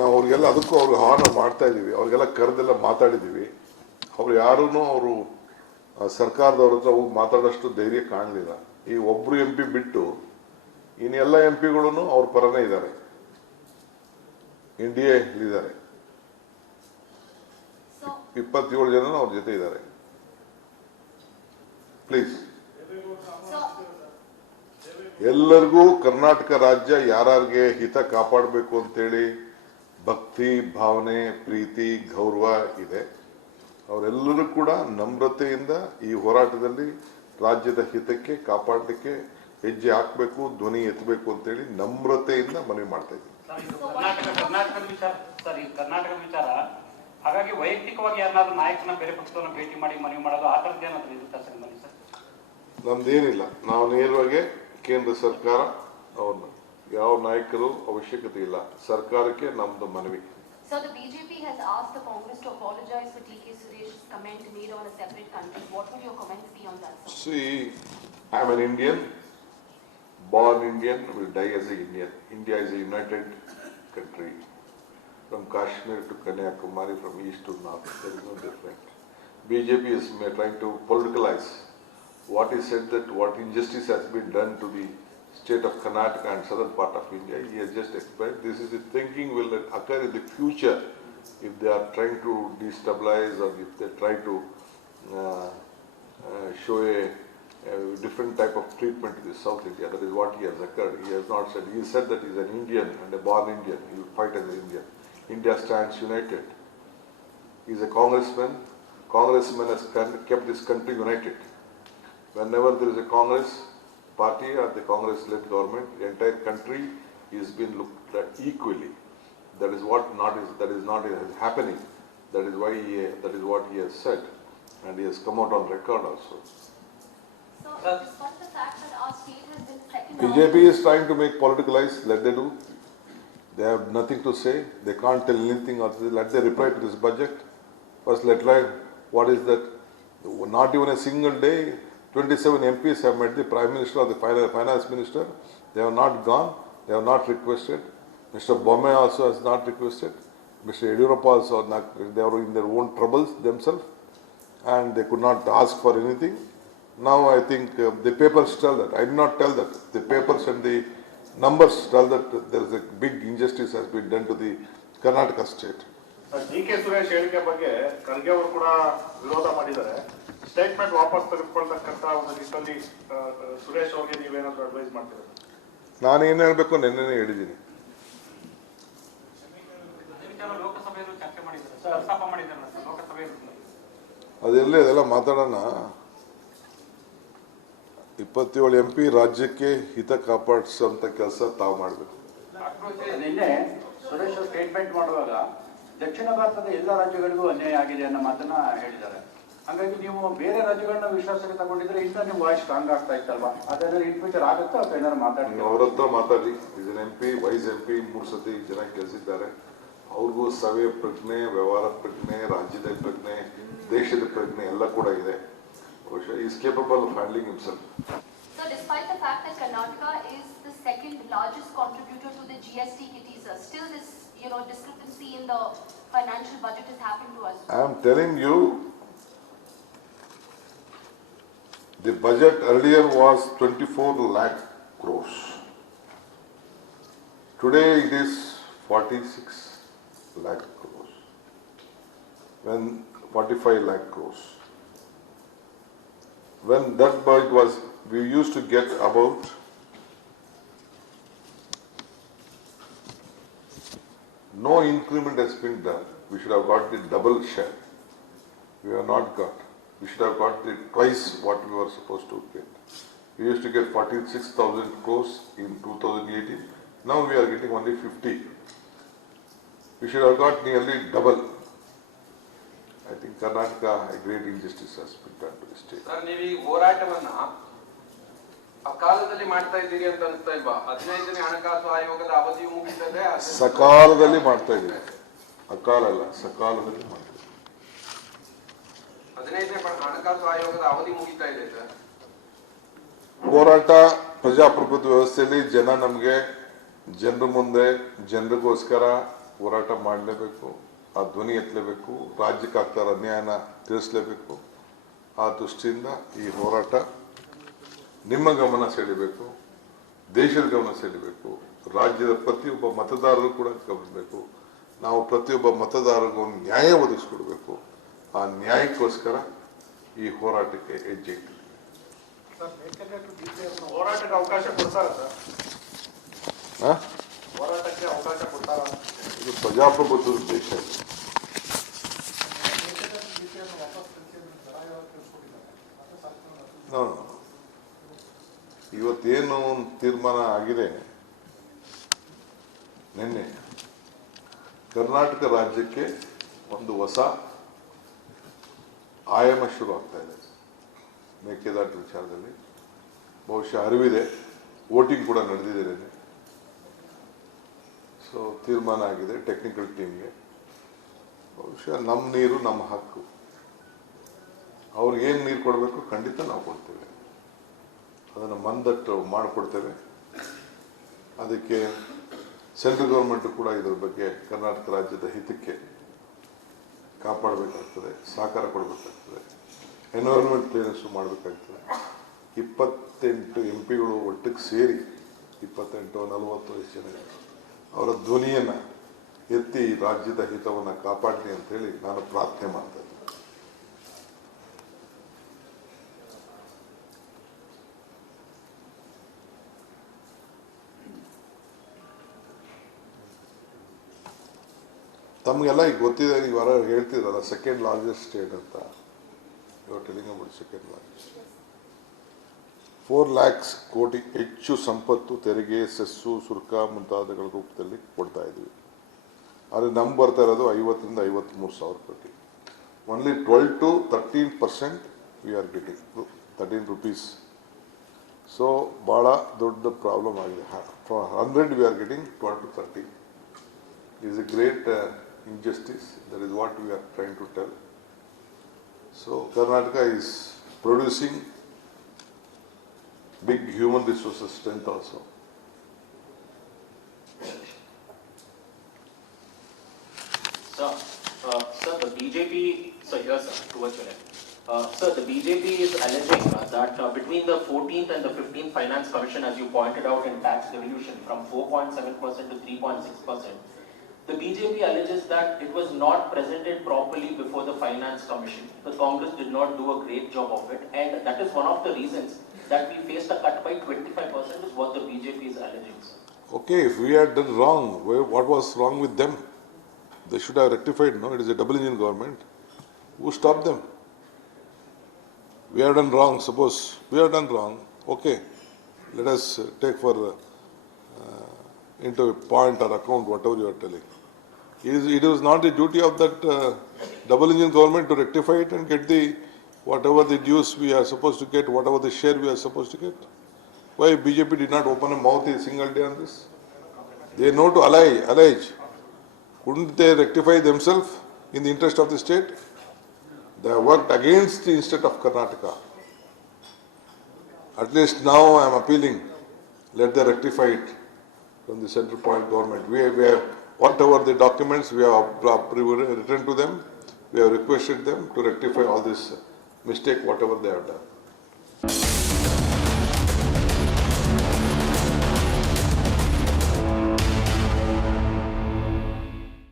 ನಾವು ಅವ್ರಿಗೆಲ್ಲ ಅದಕ್ಕೂ ಅವ್ರಿಗೆ ಆಹ್ವಾನ ಮಾಡ್ತಾ ಇದ್ದೀವಿ, ಅವ್ರಿಗೆಲ್ಲ ಕರೆದೆಲ್ಲ ಮಾತಾಡಿದ್ದೀವಿ. ಅವ್ರು ಯಾರೂ ಅವರು ಸರ್ಕಾರದವ್ರ ಹತ್ರ ಹೋಗಿ ಮಾತಾಡೋಷ್ಟು ಧೈರ್ಯ ಕಾಣಲಿಲ್ಲ. ಈ ಒಬ್ಬರು MP ಬಿಟ್ಟು ಇನ್ನೆಲ್ಲ MP ಅವ್ರ ಪರನೇ ಇದ್ದಾರೆ, NDA ಇದ್ದಾರೆ. 27 ಜನ ಅವ್ರ ಜೊತೆ ಇದ್ದಾರೆ. ಪ್ಲೀಸ್ ಎಲ್ಲರಿಗೂ ಕರ್ನಾಟಕ ರಾಜ್ಯ ಯಾರ್ಯಾರಿಗೆ ಹಿತ ಕಾಪಾಡಬೇಕು ಅಂತೇಳಿ ಭಕ್ತಿ ಭಾವನೆ ಪ್ರೀತಿ ಗೌರವ ಇದೆ. ಅವರೆಲ್ಲರೂ ಕೂಡ ನಮ್ರತೆಯಿಂದ ಈ ಹೋರಾಟದಲ್ಲಿ ರಾಜ್ಯದ ಹಿತಕ್ಕೆ ಕಾಪಾಡಲಿಕ್ಕೆ ಹೆಜ್ಜೆ ಹಾಕಬೇಕು, ಧ್ವನಿ ಎತ್ತಬೇಕು ಅಂತೇಳಿ ನಮ್ರತೆಯಿಂದ ಮನವಿ ಮಾಡ್ತಾ ಇದ್ದೀವಿ. ಕರ್ನಾಟಕ ವಿಚಾರ ಹಾಗಾಗಿ ವೈಯಕ್ತಿಕವಾಗಿ ಯಾರನ್ನಾದ್ರೂ ನಾಯಕನ ಬೇರೆ ಪಕ್ಷದವನ್ನ ಭೇಟಿ ಮಾಡಿ ಮನವಿ ಮಾಡೋದು ಆ ಥರದ್ದು ಏನಾದರೂ ಇರುತ್ತೆ ಸರ್ ನಿಮ್ಮಲ್ಲಿ? ಸರ್ ನಮ್ದೇನಿಲ್ಲ, ನಾವು ನೇರವಾಗಿ ಕೇಂದ್ರ ಸರ್ಕಾರ ಅವ್ರನ್ನ ಯಾವ ನಾಯಕರು ಅವಶ್ಯಕತೆ ಇಲ್ಲ, ಸರ್ಕಾರಕ್ಕೆ ನಮ್ದು ಮನವಿ. So the BJP has asked the Congress to apologize for TK Suresh's comment made on a separate country. What would your comments be on that, sir? See, I'm an Indian, born Indian, will die as an Indian. India is a united country. From Kashmir to Kanyakumari, from east to north, there is no difference. BJP is trying to politicalize what is said, that what injustice has been done to the state of Karnataka and southern part of India. He has just explained this is the thinking will occur in the future if they are trying to destabilize or if they try to show a different type of treatment to the South India. That is what he has occurred. He has not said. He said that he is an Indian and a born Indian. He will fight as an Indian. India stands united. He is a congressman. Congressman has kept this country united. Whenever there is a Congress party or the Congress-led government, the entire country is being looked at equally. That is what is not happening. That is why that is what he has said, and he has come out on record also. So, despite the fact that our state has been second, BJP is trying to make politicalize. Let they do. They have nothing to say. They can't tell anything. Or let them reply to this budget. First, what is that? Not even a single day. 27 MPs have met the Prime Minister or the Finance Minister. They have not gone. They have not requested. Mr. Bomme also has not requested. Mr. Yediyurappa also not. They are in their own troubles themselves, and they could not ask for anything. Now I think the papers tell that. I did not tell that. The papers and the numbers tell that there is a big injustice has been done to the Karnataka state. DK Suresh ಹೇಳಿಕೆ ಬಗ್ಗೆ ಖರ್ಗೆ ಅವರು ಕೂಡ ವಿರೋಧ ಮಾಡಿದ್ದಾರೆ. Statement ವಾಪಸ್ ತೆಗೆದುಕೊಳ್ಳತಕ್ಕಂತ ಒಂದು ನಿಟ್ಟಿನಲ್ಲಿ ಸುರೇಶ್ ಅವರಿಗೆ ನೀವೇನಾದ್ರೂ ಅಡ್ವೈಸ್ ಮಾಡ್ತೀರಾ? ನಾನು ಏನು ಹೇಳಬೇಕು ನಿನ್ನೆ ಹೇಳಿದ್ದೀನಿ. ಲೋಕಸಭೆಯಲ್ಲೂ ಚರ್ಚೆ ಮಾಡಿದ್ದಾರೆ ಸರ್, ಪ್ರಸ್ತಾಪ ಮಾಡಿದ್ದಾರೆ ಸರ್ ಲೋಕಸಭೆಯಲ್ಲಿ. ಅದೆಲ್ಲ ಮಾತಾಡೋಣ. 27 MP ರಾಜ್ಯಕ್ಕೆ ಹಿತ ಕಾಪಾಡಿಸುವಂತ ಕೆಲಸ ತಾವು ಮಾಡಬೇಕು. ನಿನ್ನೆ ಸುರೇಶ್ ಸ್ಟೇಟ್ಮೆಂಟ್ ಮಾಡುವಾಗ ದಕ್ಷಿಣ ಭಾರತದ ಎಲ್ಲ ರಾಜ್ಯಗಳಿಗೂ ಅನ್ಯಾಯ ಆಗಿದೆ ಅನ್ನೋ ಮಾತನ್ನ ಹೇಳಿದ್ದಾರೆ. ಹಾಗಾಗಿ ನೀವು ಬೇರೆ ರಾಜ್ಯಗಳನ್ನ ವಿಶ್ವಾಸಕ್ಕೆ ತಗೊಂಡಿದ್ರೆ ಇಂತ ನಿಮ್ಮ ವಾಯ್ಸ್ ಸ್ಟ್ರಾಂಗ್ ಆಗ್ತಾ ಇತ್ತಲ್ವಾ? ಅದಾದ್ರೆ ಇನ್ ಫ್ಯೂಚರ್ ಆಗುತ್ತಾ ಅಥವಾ ಏನಾದ್ರು ಮಾತಾಡಿ? ಅವ್ರ ಹತ್ರ ಮಾತಾಡಿ. Is an MP, vice MP 3 ಸತಿ ಜನ ಕೆಲಸಿದ್ದಾರೆ. ಅವ್ರಿಗೂ ಸಭೆ ಪ್ರಜ್ಞೆ, ವ್ಯವಹಾರ ಪ್ರಜ್ಞೆ, ರಾಜ್ಯದ ಪ್ರಜ್ಞೆ, ದೇಶದ ಪ್ರಜ್ಞೆ ಎಲ್ಲ ಕೂಡ ಇದೆ. Is capable of handling himself. So, despite the fact that Karnataka is the second largest contributor to the GST kitty, sir, still this discrepancy in the financial budget is happening to us. I am telling you, the budget earlier was 24 lakh crores. Today it is 46 lakh crores. When 45 lakh crores. When that budget was, we used to get about no increment has been done. We should have got the double share. We have not got. We should have got the twice what we were supposed to get. We used to get 46,000 crores in 2018. Now we are getting only 50. We should have got nearly double. I think Karnataka, a great injustice has been done to the state. Sir, ನೀವು ಈ ಹೋರಾಟವನ್ನ ಅಕಾಲದಲ್ಲಿ ಮಾಡ್ತಾ ಇದ್ದೀರಿ ಅಂತ ಅನಿಸ್ತಾ ಇಲ್ವಾ? 15ನೇ ಹಣಕಾಸು ಆಯೋಗದ ಅವಧಿಯು ಮುಗಿತದೆ. ಸಕಾಲದಲ್ಲಿ ಮಾಡ್ತಾ ಇದ್ದೀವಿ. ಅಕಾಲ ಅಲ್ಲ, ಸಕಾಲದಲ್ಲಿ ಮಾಡ್ತಾ ಇದ್ದೀವಿ. 15ನೇ ಹಣಕಾಸು ಆಯೋಗದ ಅವಧಿ ಮುಗಿತಾ ಇದೆ ಸರ್. ಹೋರಾಟ ಪ್ರಜಾಪ್ರಭುತ್ವ ವ್ಯವಸ್ಥೆಯಲ್ಲಿ ಜನ ನಮಗೆ ಜನರ ಮುಂದೆ ಜನರಿಗೋಸ್ಕರ ಹೋರಾಟ ಮಾಡಲೇಬೇಕು, ಆ ಧ್ವನಿ ಎತ್ತಲೇಬೇಕು, ರಾಜ್ಯಕ್ಕೆ ಆಗ್ತಾರ ಅನ್ಯಾಯನ ತಿಳಿಸ್ಲೇಬೇಕು. ಆ ದೃಷ್ಟಿಯಿಂದ ಈ ಹೋರಾಟ ನಿಮ್ಮ ಗಮನ ಸೆಳೀಬೇಕು, ದೇಶದ ಗಮನ ಸೆಳೀಬೇಕು, ರಾಜ್ಯದ ಪ್ರತಿಯೊಬ್ಬ ಮತದಾರರು ಕೂಡ ಗಮನಿಸಬೇಕು. ನಾವು ಪ್ರತಿಯೊಬ್ಬ ಮತದಾರರಿಗೂ ಒಂದು ನ್ಯಾಯ ಒದಗಿಸ್ಕೊಡ್ಬೇಕು. ಆ ನ್ಯಾಯಕ್ಕೋಸ್ಕರ ಈ ಹೋರಾಟಕ್ಕೆ ಹೆಜ್ಜೆ ಇಟ್ಟಿದ್ದೀವಿ. ಹೋರಾಟಕ್ಕೆ ಅವಕಾಶ ಕೊಡ್ತಾರ ಸರ್? ಆ? ಹೋರಾಟಕ್ಕೆ ಅವಕಾಶ ಕೊಡ್ತಾರ? ಇದು ಪ್ರಜಾಪ್ರಭುತ್ವದ ದೇಶ. ಇವತ್ತೇನು ತೀರ್ಮಾನ ಆಗಿದೆ, ನಿನ್ನೆ ಕರ್ನಾಟಕ ರಾಜ್ಯಕ್ಕೆ ಒಂದು ಹೊಸ ಆಯಾಮ ಶುರು ಆಗ್ತಾ ಇದೆ ಮೇಕೆದಾಟು ವಿಚಾರದಲ್ಲಿ. ಬಹುಶಃ ಅರಿವಿದೆ, ವೋಟಿಂಗ್ ಕೂಡ ನಡೆದಿದೆ ನಿನ್ನೆ. ಸೊ ತೀರ್ಮಾನ ಆಗಿದೆ ಟೆಕ್ನಿಕಲ್ ಟೀಮ್ಗೆ. ಬಹುಶಃ ನಮ್ಮ ನೀರು ನಮ್ಮ ಹಕ್ಕು. ಅವ್ರಿಗೇನು ನೀರು ಕೊಡಬೇಕು ಖಂಡಿತ ನಾವು ಕೊಡ್ತೇವೆ, ಅದನ್ನು ಮಂದಟ್ಟು ಮಾಡಿಕೊಡ್ತೇವೆ. ಅದಕ್ಕೆ ಸೆಂಟ್ರಲ್ ಗೌರ್ಮೆಂಟು ಕೂಡ ಇದರ ಬಗ್ಗೆ ಕರ್ನಾಟಕ ರಾಜ್ಯದ ಹಿತಕ್ಕೆ ಕಾಪಾಡಬೇಕಾಗ್ತದೆ, ಸಹಕಾರ ಕೊಡಬೇಕಾಗ್ತದೆ, ಎನ್ವೈರನ್ಮೆಂಟ್ ಕ್ಲಿಯರೆನ್ಸು ಮಾಡಬೇಕಾಗ್ತದೆ. 28 MP ಒಟ್ಟಿಗೆ ಸೇರಿ 28-40 ಜನ ಅವರ ಧ್ವನಿಯನ್ನು ಎತ್ತಿ ರಾಜ್ಯದ ಹಿತವನ್ನು ಕಾಪಾಡಲಿ ಅಂತೇಳಿ ನಾನು ಪ್ರಾರ್ಥನೆ ಮಾಡ್ತಾ ಇದ್ದೀನಿ. ತಮಗೆಲ್ಲ ಈಗ ಗೊತ್ತಿದೆ, ನೀವು ಯಾರು ಹೇಳ್ತಿದ್ರಲ್ಲ ಸೆಕೆಂಡ್ ಲಾರ್ಜೆಸ್ಟ್ ಸ್ಟೇಟ್ ಅಂತ. ಇವಾಗ telling about second largest. 4 lakhs ಕೋಟಿ ಹೆಚ್ಚು ಸಂಪತ್ತು ತೆರಿಗೆ, ಸೆಸ್ಸು, ಸುರ್ಕ ಮುಂತಾದಗಳ ರೂಪದಲ್ಲಿ ಕೊಡ್ತಾ ಇದ್ವಿ. ಆದರೆ ನಮ್ಗೆ ಬರ್ತಾ ಇರೋದು 50,000 to 53,000 ಕೋಟಿ. Only 12 to 13% we are getting 13 rupees. So ಭಾಳ ದೊಡ್ಡ ಪ್ರಾಬ್ಲಮ್ ಆಗಿದೆ. For 100 we are getting 12 to 13. It is a great injustice. That is what we are trying to tell. So Karnataka is producing big human resources strength also. Sir, the BJP, sir, here, sir, towards your end. Sir, the BJP is alleging that between the 14th and the 15th Finance Commission, as you pointed out in tax devolution, from 4.7% to 3.6%, the BJP alleges that it was not presented properly before the Finance Commission. The Congress did not do a great job of it, and that is one of the reasons that we faced a cut by 25% is what the BJP is alleging, sir. Okay, if we had done wrong, what was wrong with them? They should have rectified, no? It is a double engine government. Who stopped them? We have done wrong, suppose. We have done wrong. Okay, let us take for into point or account whatever you are telling. It was not the duty of that double engine government to rectify it and get the whatever the dues we are supposed to get, whatever the share we are supposed to get. Why BJP did not open a mouth a single day on this? They know to allege. Couldn't they rectify themselves in the interest of the state? They have worked against the state of Karnataka. At least now I am appealing, let them rectify it from the central point government. We have whatever the documents we have returned to them, we have requested them to rectify all this mistake, whatever they have done.